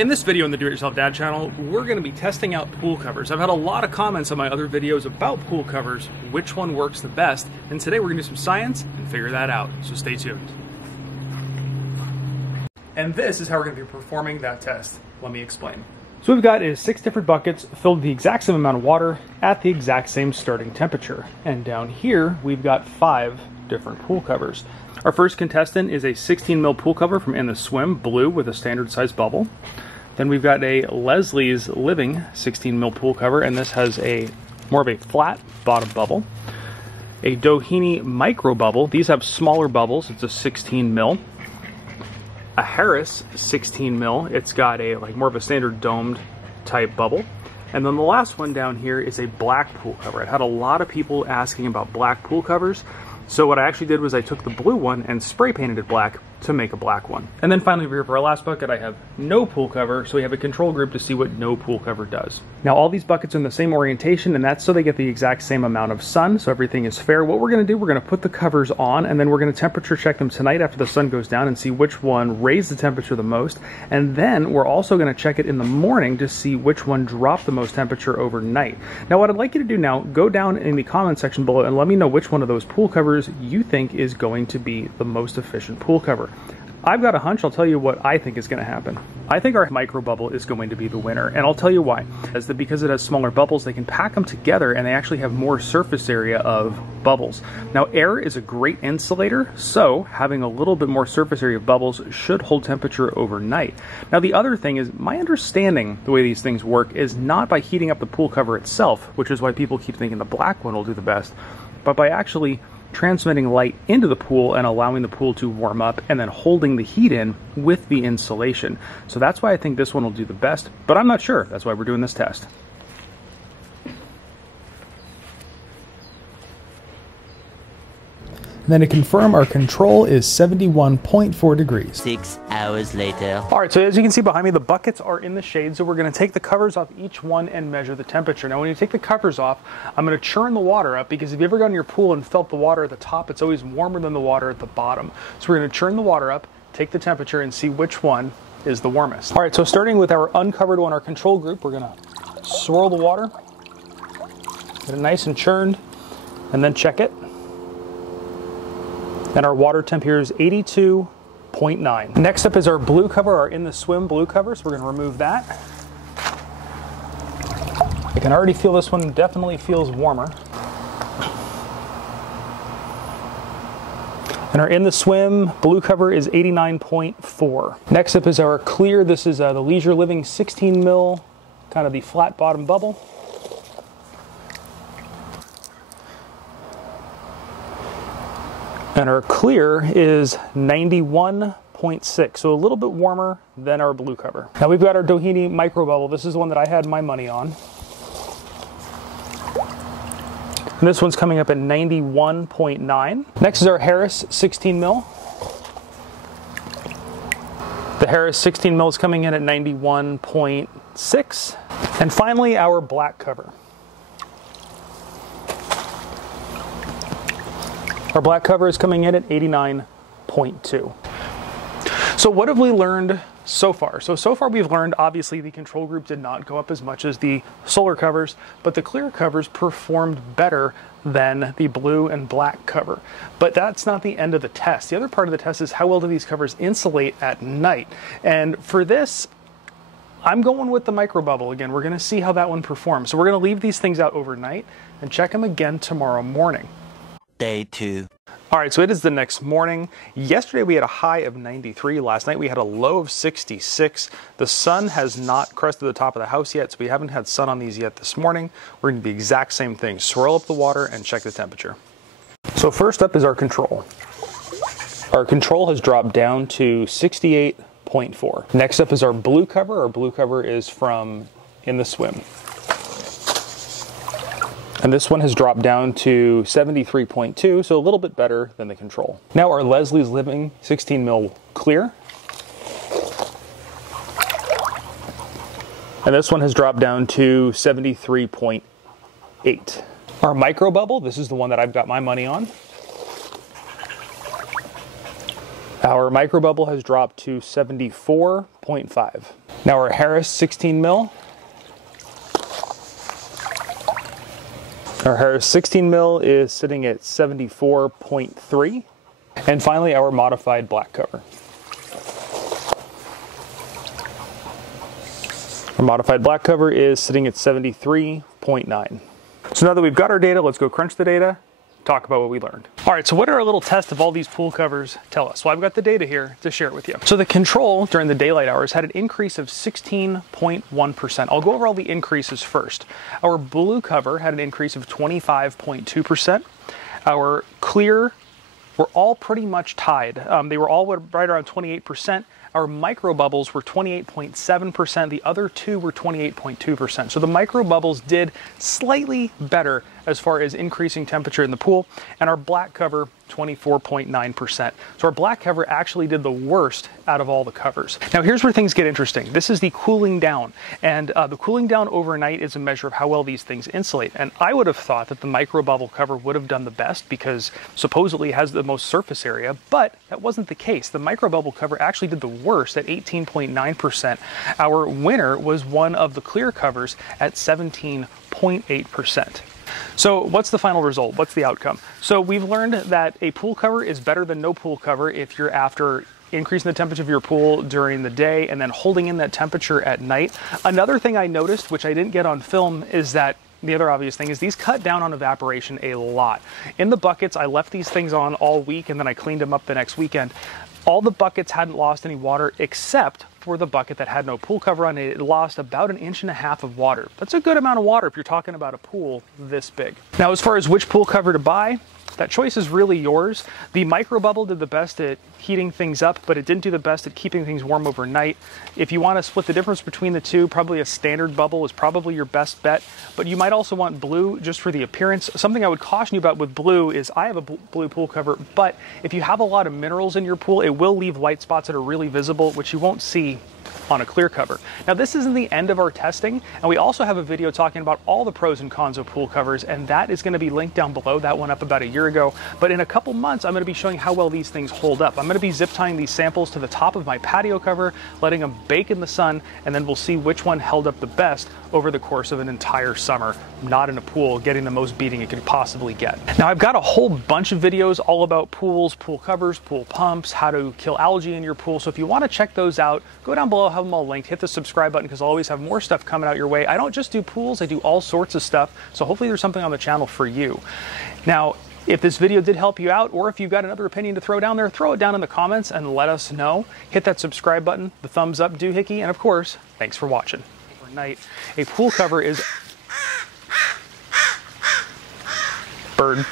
In this video on the Do-It-Yourself Dad channel, we're going to be testing out pool covers. I've had a lot of comments on my other videos about pool covers, which one works the best, and today we're going to do some science and figure that out, so stay tuned. And this is how we're going to be performing that test. Let me explain. So what we've got is 6 different buckets filled with the exact same amount of water at the exact same starting temperature. And down here, we've got 5 different pool covers. Our first contestant is a 16 ml pool cover from In the Swim, blue with a standard size bubble. Then we've got a Leslie's Living 16 ml pool cover, and this has a more of a flat bottom bubble. A Doheny micro bubble. These have smaller bubbles. It's a 16 ml. A Harris 16 ml. It's got a more of a standard domed type bubble. And then the last one down here is a black pool cover. I had a lot of people asking about black pool covers. So what I actually did was I took the blue one and spray painted it black to make a black one. And then finally over here for our last bucket, I have no pool cover, so we have a control group to see what no pool cover does. Now all these buckets are in the same orientation, and that's so they get the exact same amount of sun, so everything is fair. What we're gonna do, we're gonna put the covers on, and then we're gonna temperature check them tonight after the sun goes down and see which one raised the temperature the most. And then we're also gonna check it in the morning to see which one dropped the most temperature overnight. Now what I'd like you to do now, go down in the comment section below and let me know which one of those pool covers you think is going to be the most efficient pool cover. I've got a hunch. I'll tell you what I think is going to happen. I think our micro bubble is going to be the winner, and I'll tell you why. Is that because it has smaller bubbles, they can pack them together and they actually have more surface area of bubbles. Now air is a great insulator, so having a little bit more surface area of bubbles should hold temperature overnight. Now the other thing is, my understanding the way these things work is not by heating up the pool cover itself, which is why people keep thinking the black one will do the best, but by actually transmitting light into the pool and allowing the pool to warm up and then holding the heat in with the insulation. So that's why I think this one will do the best, but I'm not sure. That's why we're doing this test. Then to confirm, our control is 71.4 degrees. 6 hours later. All right, so as you can see behind me, the buckets are in the shade, so we're gonna take the covers off each one and measure the temperature. Now when you take the covers off, I'm gonna churn the water up, because if you ever gone in your pool and felt the water at the top, it's always warmer than the water at the bottom. So we're gonna churn the water up, take the temperature, and see which one is the warmest. All right, so starting with our uncovered one, our control group, we're gonna swirl the water, get it nice and churned, and then check it. And our water temp here is 82.9. Next up is our blue cover, our In the Swim blue cover, so we're gonna remove that. I can already feel this one definitely feels warmer. And our In the Swim blue cover is 89.4. Next up is our clear. This is the Leisure Living 16 ml, kind of the flat bottom bubble. And our clear is 91.6, so a little bit warmer than our blue cover. Now we've got our Doheny micro bubble. This is the one that I had my money on. And this one's coming up at 91.9. Next is our Harris 16 ml. The Harris 16 ml is coming in at 91.6. And finally, our black cover. Our black cover is coming in at 89.2. So what have we learned so far? So far we've learned, obviously, the control group did not go up as much as the solar covers, but the clear covers performed better than the blue and black cover. But that's not the end of the test. The other part of the test is how well do these covers insulate at night? And for this, I'm going with the micro bubble again. We're gonna see how that one performs. So we're gonna leave these things out overnight and check them again tomorrow morning. Day 2. All right, so it is the next morning. Yesterday we had a high of 93. Last night we had a low of 66. The sun has not crested the top of the house yet, so we haven't had sun on these yet this morning. We're gonna do the exact same thing. Swirl up the water and check the temperature. So first up is our control. Our control has dropped down to 68.4. Next up is our blue cover. Our blue cover is from In the Swim. And this one has dropped down to 73.2, so a little bit better than the control. Now our Leslie's Living 16 ml clear. And this one has dropped down to 73.8. Our micro bubble, this is the one that I've got my money on. Our micro bubble has dropped to 74.5. Now our Harris 16 mil. Our Harris 16 mil is sitting at 74.3. And finally, our modified black cover. Our modified black cover is sitting at 73.9. So now that we've got our data, let's go crunch the data, talk about what we learned. All right, so what did our little test of all these pool covers tell us? Well, I've got the data here to share it with you. So the control during the daylight hours had an increase of 16.1%. I'll go over all the increases first. Our blue cover had an increase of 25.2%. Our clear were all pretty much tied. They were all right around 28%. Our micro bubbles were 28.7%. The other two were 28.2%. So the micro bubbles did slightly better as far as increasing temperature in the pool, and our black cover 24.9%. So our black cover actually did the worst out of all the covers. Now here's where things get interesting. This is the cooling down, and the cooling down overnight is a measure of how well these things insulate. And I would have thought that the micro bubble cover would have done the best because supposedly it has the most surface area, but that wasn't the case. The micro bubble cover actually did the worst at 18.9%. Our winner was one of the clear covers at 17.8%. So what's the final result? What's the outcome? So we've learned that a pool cover is better than no pool cover if you're after increasing the temperature of your pool during the day and then holding in that temperature at night. Another thing I noticed, which I didn't get on film, is that the other obvious thing is these cut down on evaporation a lot. In the buckets, I left these things on all week and then I cleaned them up the next weekend. All the buckets hadn't lost any water except for the bucket that had no pool cover on it. It lost about 1.5 inches of water. That's a good amount of water if you're talking about a pool this big. Now, as far as which pool cover to buy, that choice is really yours. The micro bubble did the best at heating things up, but it didn't do the best at keeping things warm overnight. If you want to split the difference between the two, probably a standard bubble is probably your best bet, but you might also want blue just for the appearance. Something I would caution you about with blue is I have a blue pool cover, but if you have a lot of minerals in your pool, it will leave white spots that are really visible, which you won't see on a clear cover. Now, this isn't the end of our testing, and we also have a video talking about all the pros and cons of pool covers, and that is going to be linked down below. That went up about a year ago, but in a couple months I'm going to be showing how well these things hold up. I'm going to be zip tying these samples to the top of my patio cover, letting them bake in the sun, and then we'll see which one held up the best over the course of an entire summer, not in a pool, getting the most beating it could possibly get. Now, I've got a whole bunch of videos all about pools, pool covers, pool pumps, how to kill algae in your pool, so if you want to check those out, go down below, have them all linked, hit the subscribe button because I'll always have more stuff coming out your way. I don't just do pools, I do all sorts of stuff, so hopefully there's something on the channel for you. Now, if this video did help you out, or if you've got another opinion to throw down there, throw it down in the comments and let us know. Hit that subscribe button, the thumbs up doohickey, and of course, thanks for watching. Overnight, a pool cover is... Bird.